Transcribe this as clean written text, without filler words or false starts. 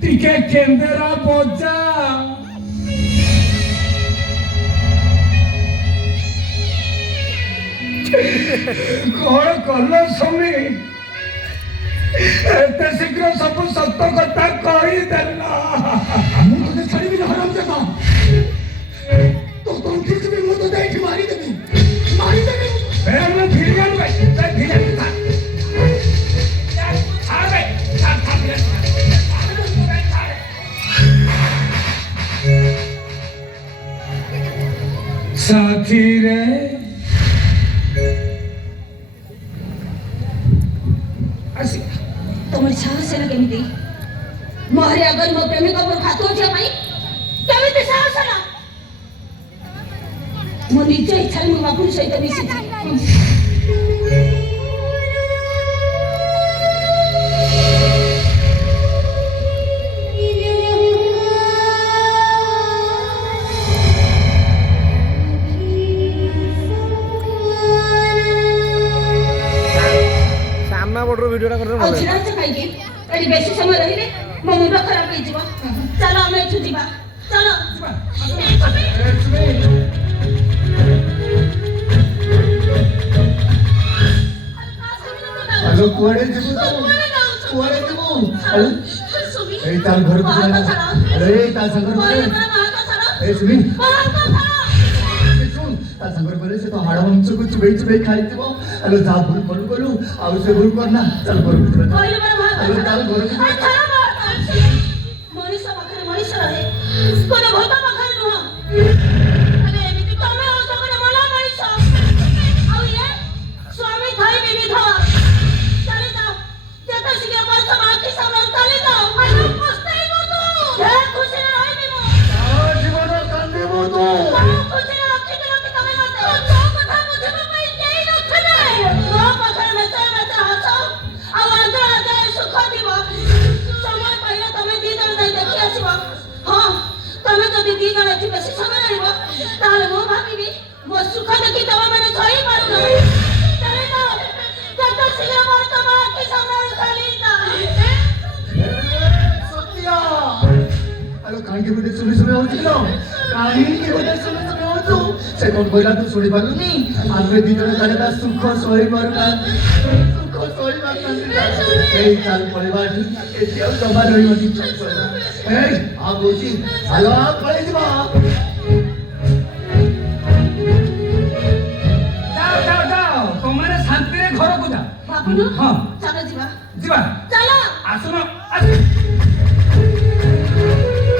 টিকে কেন্দ্রা বজা কଣ କଲ ସ୍ୱାମୀ ଏତେ ଶୀଘ୍ର ସବୁ ସତ କଥା କହିଦେଲ ମୁଁ ତତେ ଛାଡ଼ିବିନି ହରାମ ଯାକ ତୋ ତଣ୍ଟି ଯିବି ମୁଁ ତତେ ଏଇଠି ମାରିଦେବି ମୁଁ ଫିରିଗଲୁ ଭାଇ ଫିରିଗଲୁ ସାଥିରେ तुम्हारी साहस है केमिति मोहरे अगर मो प्रेमिक पर हाथ उठिया पई केमिति साहस है मो निज इच्छा मो बापू सहित मिसी वीडियो बेसी समय रही मो मुंड खराब हो चलो आम एठू जा चलो हेलो कुआड़े जीवु कुआड़े जीवु ए तार घर को अरे तार संगर ए सुमी सुन तार संगर बोले से तो हाड़ वंश को चुबई खाइतबो अरे जा भूल बोलू आउ से भूल करना चल घर को अरे तार घर को मनीष पाखरे मनीष रहे कोन भूत पाखरे नुह अरे एमिति तमे हो तो कोन मला मनीष आ ये स्वामी थाई विविध चले जाओ जेता सिगे पर समा की सामने चले जाओ हम पछताई मो तो हे खुशी रही मो जीवन कांदे मो तो खुशी रखी के तमे मते तो कथा बुझबा पई केई नथले तो पाखरे में हसो आ अंदर जाय सुख दिबो समय पहिले तमे दी जण जाई देखि आसीबो हां तमे जदि दी जण एथि बेसी समय रहइबो ताले मो भाबिबी मो सुख देखि तमे माने सही पारु न चले जाओ जत सिगे मोर तमा के सामने चली जा सत्या अरे काहे के बेटे सुनी होची नो काहे के बेटे सुनी होचो से कोन बोला तू सुनी पारुनी आमे दी जण काले दा सुख सही पारुना सुख सही पारुना ए चाल परिवार के देव सभा रही होची ए आ बोची हेलो पळे जीवा जाओ तुम्हारे शांति रे घर को जा बाबू हाँ चलो जीवा जीवा चलो आसुन